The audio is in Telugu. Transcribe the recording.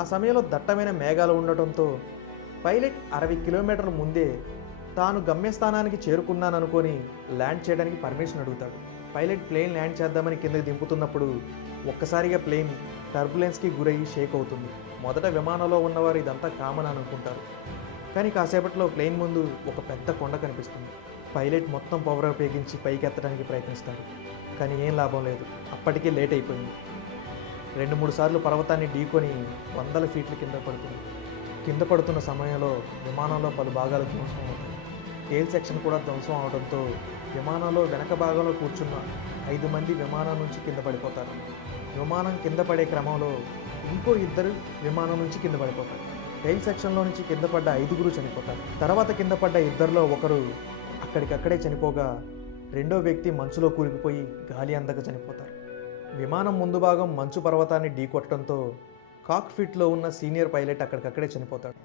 ఆ సమయంలో దట్టమైన మేఘాలు ఉండటంతో పైలట్ 60 కిలోమీటర్ల ముందే తాను గమ్యస్థానానికి చేరుకున్నాననుకొని ల్యాండ్ చేయడానికి పర్మిషన్ అడుగుతాడు. పైలట్ ప్లేన్ ల్యాండ్ చేద్దామని కిందకి దింపుతున్నప్పుడు ఒక్కసారిగా ప్లేన్ టర్బులెన్స్కి గురయ్యి షేక్ అవుతుంది. మొదట విమానంలో ఉన్నవారు ఇదంతా కామన్ అని అనుకుంటారు. కానీ కాసేపట్లో ప్లేన్ ముందు ఒక పెద్ద కొండ కనిపిస్తుంది. పైలట్ మొత్తం పవర్ ఉపయోగించి పైకి ఎత్తడానికి ప్రయత్నిస్తాడు. కానీ ఏం లాభం లేదు. అప్పటికే లేట్ అయిపోయింది. 2-3 సార్లు పర్వతాన్ని ఢీకొని వందల ఫీట్ల కింద పడుతుంది. కింద పడుతున్న సమయంలో విమానంలో పలు భాగాలు ధ్వంసం అవుతాయి. టేల్ సెక్షన్ కూడా ధ్వంసం అవడంతో విమానంలో వెనక భాగంలో కూర్చున్న 5 మంది విమానం నుంచి కింద పడిపోతారు. విమానం కింద పడే క్రమంలో ఇంకో 2 విమానం నుంచి కింద పడిపోతారు. టైల్ సెక్షన్లో నుంచి కింద పడ్డ 5గురు చనిపోతారు. తర్వాత కింద పడ్డ 2లో ఒకరు అక్కడికక్కడే చనిపోగా రెండో వ్యక్తి మంచులో కూరుకుపోయి గాలి అందక చనిపోతారు. విమానం ముందు భాగం మంచు పర్వతాన్ని ఢీకొట్టడంతో కాక్పిట్లో ఉన్న సీనియర్ పైలట్ అక్కడికక్కడే చనిపోతాడు.